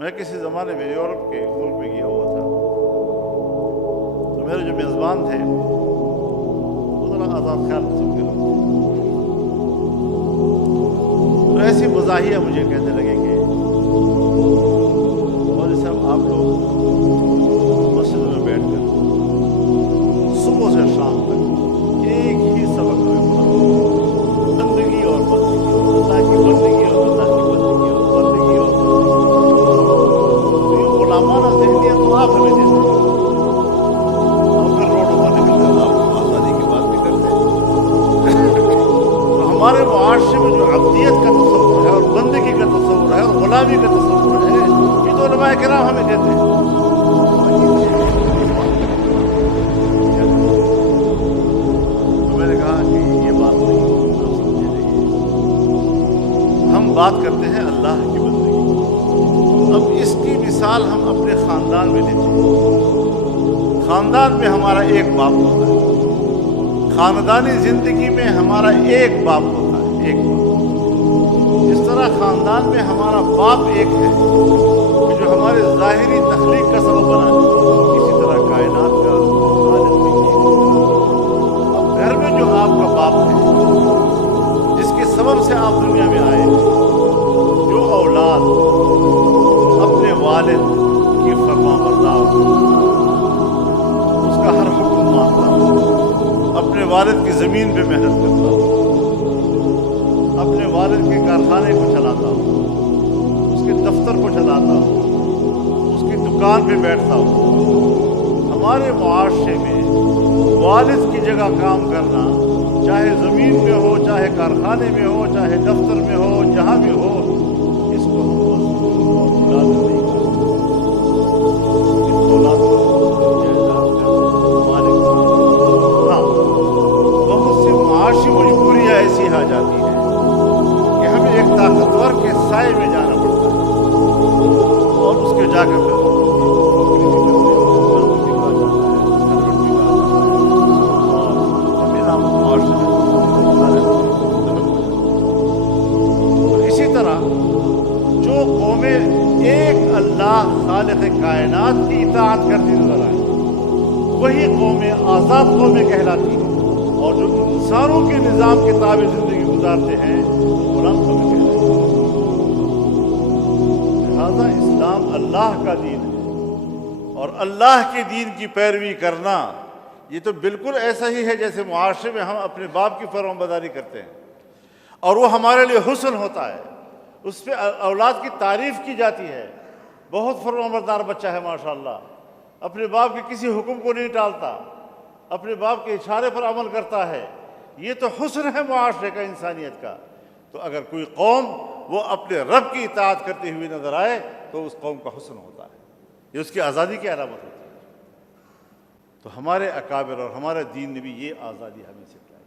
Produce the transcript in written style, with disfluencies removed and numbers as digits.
मैं किसी ज़माने में यूरोप के मुल्क में गया हुआ था, तो मेरे जो मेज़बान थे वो ज़रा आज़ाद ख्याल किस्म के लोग थे। तो ऐसी मज़ाहिया मुझे कहने लगे कि मौलवी साहब आप लोग मस्जिद में बैठ कर सुबह से शाम तक एक ही सबक हमें पढ़ाओ, बंदगी और बंदगी, अल्लाह की बंदगी और अल्लाह की बंदगी और बंदगी और बंदगी। गुलामाना ज़हनियत तो आप हमें देते हैं और फिर रोडों पर निकलकर आप आज़ादी की बात भी करते हैं। तो हमारे मुआशरे में जो अब्दियत का तस्वुर है और बंदगी का तस्वुर है और गुलामी का तस्वुर है, ये तो उलमाए किराम हमें देते हैं। तो मैंने कहा कि ये बात नहीं, आप समझे नहीं, हम बात करते हैं अल्लाह की बंदगी। अब इसकी मिसाल हम अपने ख़ानदान में लेते हैं। ख़ानदान में हमारा एक बाप होता है, ख़ानदानी ज़िंदगी में हमारा एक बाप होता है, एक बाप। जिस तरह ख़ानदान में हमारा बाप एक है कि जो हमारे ज़ाहिरी तख्लीक का सबब बना है, इसी तरह कायनात का खालिक भी एक है। अब घर में जो आपका बाप है, जिसके सबब से आप दुनिया में आए, जो औलाद अपने वालिद की फरमाबरदार हो, उसका हर हुक्म मानता हो, अपने वालिद की ज़मीन पे मेहनत करता हो, अपने वालिद के कारखाने को चलाता हो, उसके दफ्तर को चलाता हो, उसकी दुकान पे बैठता हो। हमारे मुआशरे में वालिद की जगह काम करना, चाहे ज़मीन में हो, चाहे कारखाने में हो, चाहे दफ्तर में हो, जहाँ भी हो, इसको हम औलाद नहीं करते। इस औलाद को जायदाद का मालिक। हाँ, बहुत सी मुआशी मजबूरियाँ ऐसी आ जाती हैं कि हमें एक ताकतवर के साए में जाना पड़ता है और उसके जाकर फिर नौकरी भी करते हैं, नौकरी भी कहा जाता है, सर्विस भी कहा जाता है और निज़ाम मुआशरे में सारे ख़त्म हो जाते हैं। तो इसी तरह जो कौमें एक अल्लाह खालिक़ कायनात की इताअत करती नजर आए, वही कौमें आज़ाद कौमें कहलाती हैं, और जो इंसानों के निज़ाम के ताबे ज़िंदगी गुजारते हैं वो गुलाम कौमें कहलाते हैं। लिहाजा इस्लाम अल्लाह का दीन है और अल्लाह के दीन की पैरवी करना ये तो बिल्कुल ऐसा ही है जैसे मुआशरे में हम अपने बाप की फरमाबरदारी करते हैं और वो हमारे लिए हुस्न होता है, उस पर औलाद की तारीफ़ की जाती है। बहुत फरमाबरदार बच्चा है माशाअल्लाह, अपने बाप के किसी हुक्म को नहीं टालता, अपने बाप के इशारे पर अमल करता है। ये तो हुस्न है मुआशरे का, इंसानियत का। तो अगर कोई कौम वो अपने रब की इताअत करते हुए नजर आए तो उस कौम का हुस्न होता है, ये उसकी आज़ादी की अलामत होती है। तो हमारे अकाबिर और हमारे दीन ने भी ये आज़ादी हमें सिखाई।